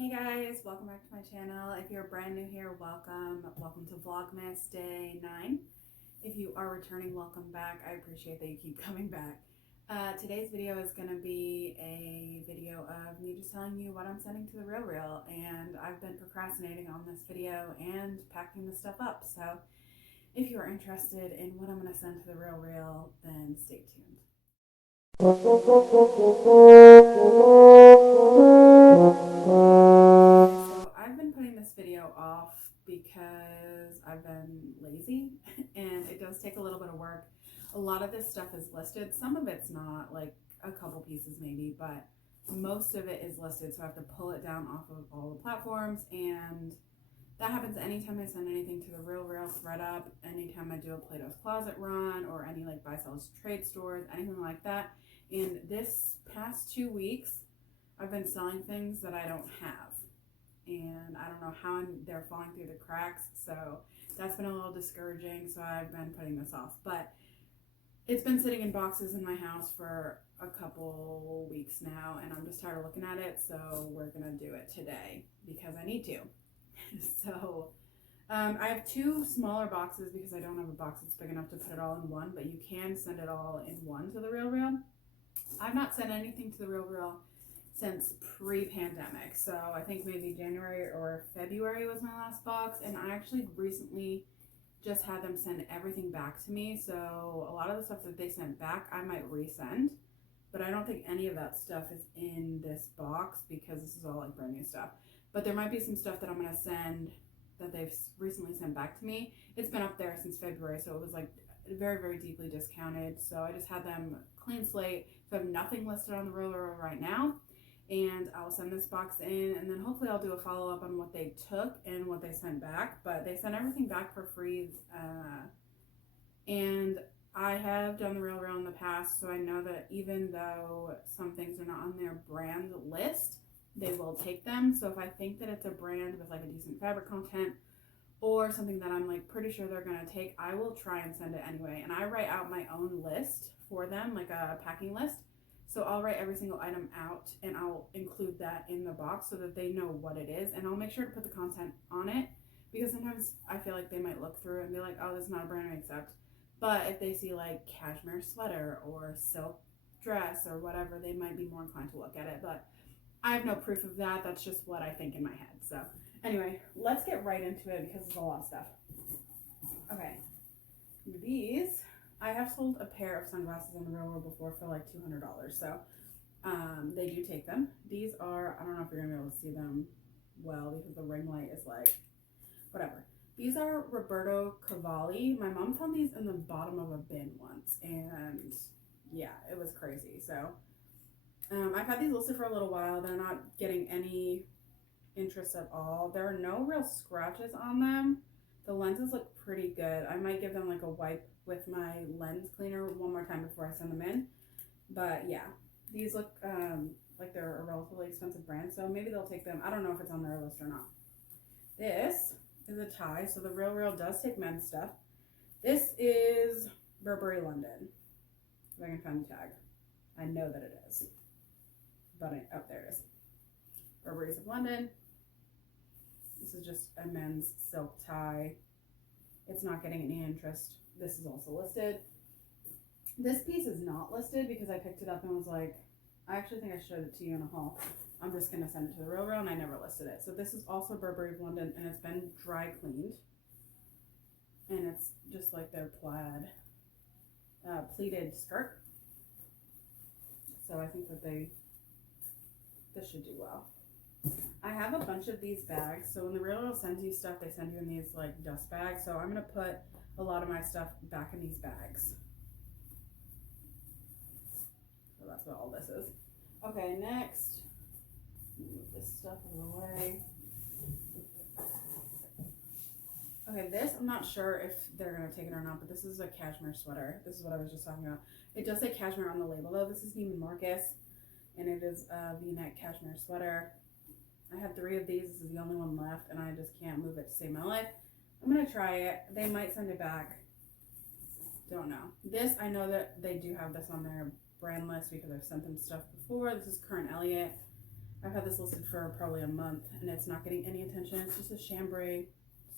Hey guys, welcome back to my channel. If you're brand new here, welcome. Welcome to Vlogmas Day 9. If you are returning, welcome back. I appreciate that you keep coming back. Today's video is going to be a video of me just telling you what I'm sending to the RealReal, and I've been procrastinating on this video and packing the stuff up. So if you are interested in what I'm going to send to the RealReal, then stay tuned. So I've been putting this video off because I've been lazy and it does take a little bit of work. A lot of this stuff is listed. Some of it's not, like a couple pieces maybe, but most of it is listed. So I have to pull it down off of all the platforms, and that happens anytime I send anything to the RealReal, ThreadUp, anytime I do a Plato's Closet run or any like buy sell trade stores, anything like that. And this past 2 weeks, I've been selling things that I don't have, and I don't know how they're falling through the cracks, so that's been a little discouraging. So I've been putting this off, but it's been sitting in boxes in my house for a couple weeks now, and I'm just tired of looking at it, so we're gonna do it today because I need to. So I have 2 smaller boxes because I don't have a box that's big enough to put it all in one, but you can send it all in one to the RealReal. I've not sent anything to the RealReal since pre-pandemic, so I think maybe January or February was my last box, and I actually recently just had them send everything back to me. So a lot of the stuff that they sent back I might resend, but I don't think any of that stuff is in this box because this is all like brand new stuff. But there might be some stuff that I'm going to send that they've recently sent back to me. It's been up there since February, so it was like very deeply discounted, so I just had them clean slate. So I have nothing listed on the RealReal right now, and I'll send this box in, and then hopefully I'll do a follow-up on what they took and what they sent back. But they sent everything back for free, and I have done the RealReal in the past, so I know that even though some things are not on their brand list, they will take them. So if I think that it's a brand with like a decent fabric content or something that I'm like pretty sure they're gonna take, I will try and send it anyway. And I write out my own list for them, like a packing list. So I'll write every single item out and I'll include that in the box so that they know what it is, and I'll make sure to put the content on it, because sometimes I feel like they might look through it and be like, oh, this is not a brand I accept. But if they see like cashmere sweater or silk dress or whatever, they might be more inclined to look at it. But I have no proof of that. That's just what I think in my head. So anyway, let's get right into it because it's a lot of stuff. Okay, these, I have sold a pair of sunglasses on the RealReal before for like $200, so they do take them. These are, I don't know if you're gonna be able to see them well because the ring light is like, whatever. These are Roberto Cavalli. My mom found these in the bottom of a bin once, and yeah, it was crazy. So I've had these listed for a little while. They're not getting any interest at all. There are no real scratches on them. The lenses look pretty good. I might give them like a wipe with my lens cleaner one more time before I send them in. But yeah, these look like they're a relatively expensive brand, so maybe they'll take them. I don't know if it's on their list or not. This is a tie, so the RealReal does take men's stuff. This is Burberry London. If I can find the tag. I know that it is. But oh, there it is. Burberry's of London. This is just a men's silk tie. It's not getting any interest. This is also listed. This piece is not listed because I picked it up and was like, I actually think I showed it to you in a haul. I'm just going to send it to the RealReal, and I never listed it. So this is also Burberry of London, and it's been dry cleaned. And it's just like their plaid pleated skirt. So I think that this should do well. I have a bunch of these bags. So when the RealReal sends you stuff, they send you in these like dust bags. So I'm going to put a lot of my stuff back in these bags. So that's what all this is. Okay, next, move this stuff out of the way. Okay, this, I'm not sure if they're going to take it or not, but this is a cashmere sweater. This is what I was just talking about. It does say cashmere on the label though. This is Neiman Marcus, and it is a V-neck cashmere sweater. I have 3 of these. This is the only one left, and I just can't move it to save my life. I'm going to try it. They might send it back. Don't know. This, I know that they do have this on their brand list because I've sent them stuff before. This is Current Elliott. I've had this listed for probably a month and it's not getting any attention. It's just a chambray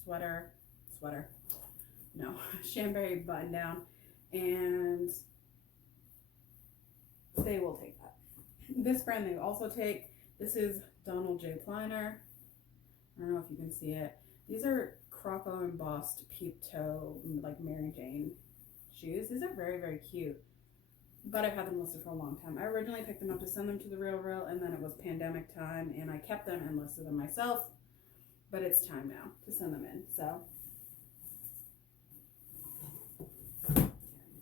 sweater, no, chambray button down, and they will take that. This brand they also take. This is Donald J. Pliner. I don't know if you can see it. These are Croco embossed peep toe, like Mary Jane shoes. These are very, very cute. But I've had them listed for a long time. I originally picked them up to send them to the Real, and then it was pandemic time, and I kept them and listed them myself. But it's time now to send them in. So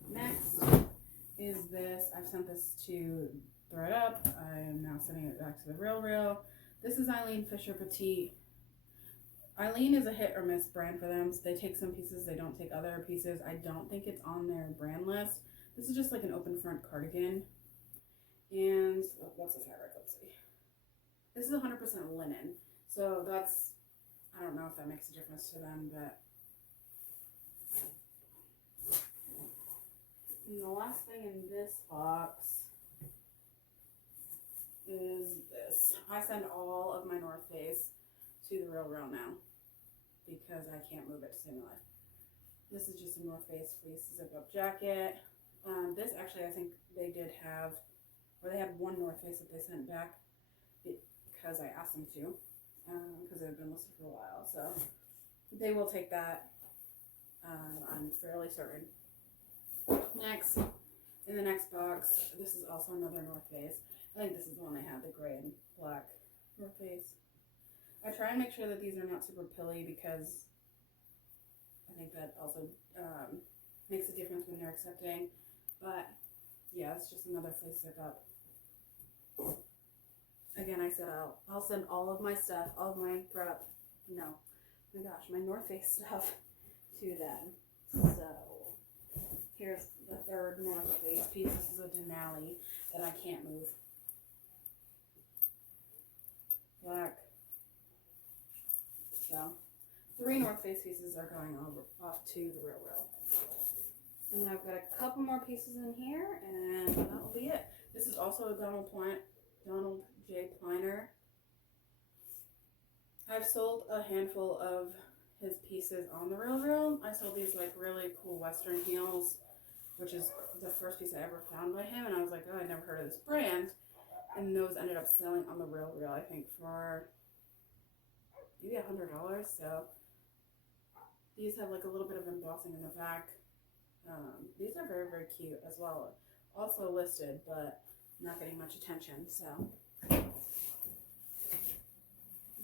next is this. I've sent this to ThredUp. I am now sending it back to the Real. This is Eileen Fisher Petite. Eileen is a hit or miss brand for them. So they take some pieces, they don't take other pieces. I don't think it's on their brand list. This is just like an open front cardigan. And what's the fabric? Let's see. This is 100% linen. So that's, I don't know if that makes a difference to them, but. And the last thing in this box is this. I send all of my North Face to the Real now because I can't move it to Stimuli. This is just a North Face fleece zip-up jacket. This actually I think they did have, or they had one North Face that they sent back because I asked them to, because it had been listed for a while. So they will take that. I'm fairly certain. Next, in the next box, this is also another North Face. I think this is the one they had, the gray and black North Face. I try and make sure that these are not super pilly because I think that also makes a difference when they're accepting. But yeah, it's just another fleece zip up. Again, I said I'll send all of my stuff, all of my prep, no, oh my gosh, my North Face stuff to them. So here's the third North Face piece. This is a Denali that I can't move. Black. So 3 North Face pieces are going off to the Real. And I've got a couple more pieces in here, and that will be it. This is also a Donald J. Pliner. I've sold a handful of his pieces on the Real. I sold these like really cool Western heels, which is the first piece I ever found by him, and I was like, oh, I'd never heard of this brand. And those ended up selling on the Real, I think, for maybe $100. So these have like a little bit of embossing in the back. These are very, very cute as well. Also listed, but not getting much attention. So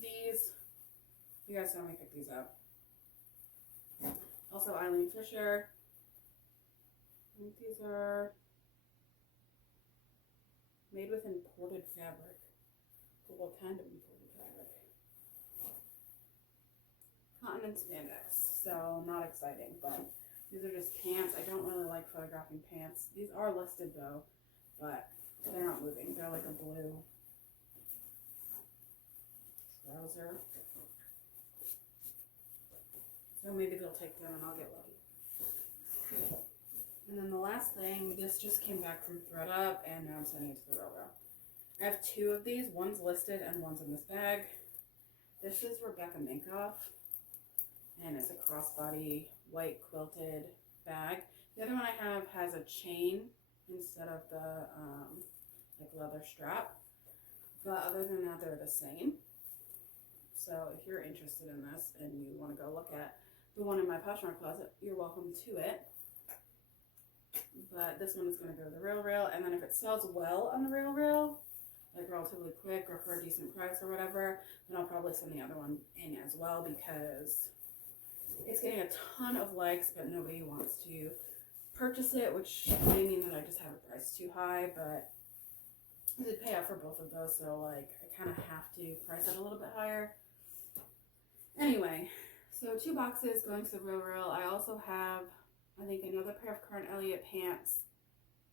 these, you guys saw me pick these up. Also Eileen Fisher. I think these are made with imported fabric. What kind of imported fabric? Cotton and spandex. So not exciting, but these are just pants. I don't really like photographing pants. These are listed though, but they're not moving. They're like a blue trouser. So maybe they'll take them and I'll get lucky. And then the last thing, this just came back from ThredUp and now I'm sending it to the Real. I have 2 of these. One's listed and one's in this bag. This is Rebecca Minkoff, and it's a crossbody white quilted bag. The other one I have has a chain instead of the like leather strap, but other than that they're the same. So if you're interested in this and you want to go look at the one in my poshmark closet, you're welcome to it. But this one is going to go to the Real, and then if it sells well on the Real, like relatively quick or for a decent price or whatever, then I'll probably send the other one in as well because it's getting a ton of likes, but nobody wants to purchase it, which may mean that I just have it priced too high, but I did pay out for both of those, so like I kind of have to price it a little bit higher. Anyway, so 2 boxes going to the Real. I also have, I think, another pair of Karen Elliott pants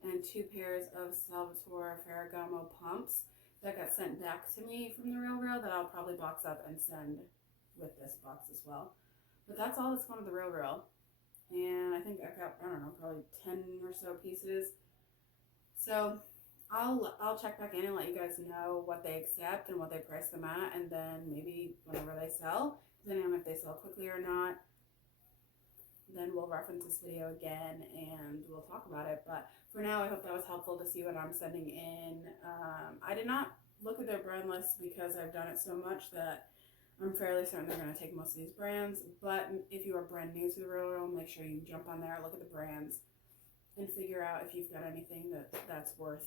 and 2 pairs of Salvatore Ferragamo pumps that got sent back to me from the Real that I'll probably box up and send with this box as well. But that's all that's going to the Real. And I think I got, I don't know, probably 10 or so pieces. So I'll check back in and let you guys know what they accept and what they price them at, and then maybe whenever they sell, depending on if they sell quickly or not, then we'll reference this video again and we'll talk about it. But for now, I hope that was helpful to see what I'm sending in. I did not look at their brand list because I've done it so much that I'm fairly certain they're going to take most of these brands. But if you are brand new to The Real Real, make sure you jump on there, look at the brands, and figure out if you've got anything that's worth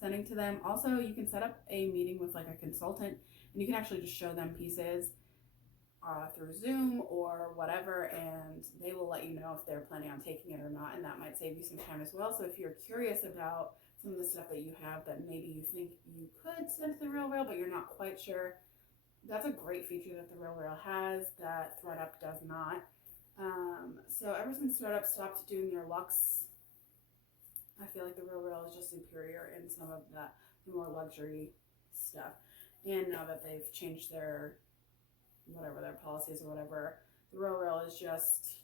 sending to them. Also, you can set up a meeting with like a consultant, and you can actually just show them pieces through Zoom or whatever, and they will let you know if they're planning on taking it or not, and that might save you some time as well. So if you're curious about some of the stuff that you have that maybe you think you could send to The Real Real but you're not quite sure, that's a great feature that The Real Real has that ThredUp does not. So ever since ThredUp stopped doing their luxe, I feel like The Real Real is just superior in some of the more luxury stuff. And now that they've changed their policies or whatever, The Real Real is just,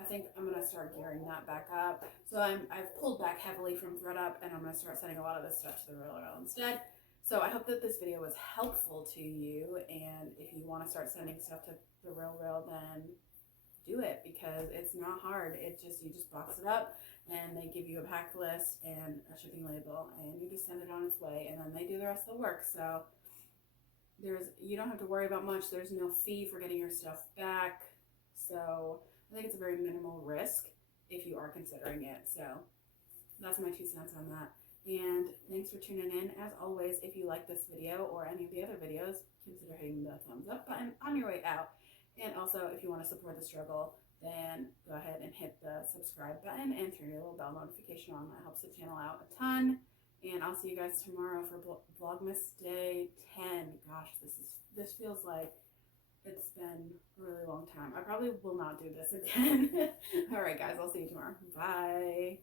I think I'm going to start gearing that back up. So I've pulled back heavily from ThredUp, and I'm going to start sending a lot of this stuff to The Real Real instead. So I hope that this video was helpful to you, and if you want to start sending stuff to The Real Real, then do it, because it's not hard. You just box it up, and they give you a pack list and a shipping label, and you just send it on its way, and then they do the rest of the work. So you don't have to worry about much. There's no fee for getting your stuff back. So I think it's a very minimal risk if you are considering it. So that's my 2 cents on that. And thanks for tuning in. As always, if you like this video or any of the other videos, consider hitting the thumbs up button on your way out. And also, if you want to support the struggle, then go ahead and hit the subscribe button and turn your little bell notification on. That helps the channel out a ton. And I'll see you guys tomorrow for Vlogmas Day 10. Gosh, this feels like it's been a really long time. I probably will not do this again. All right, guys, I'll see you tomorrow. Bye.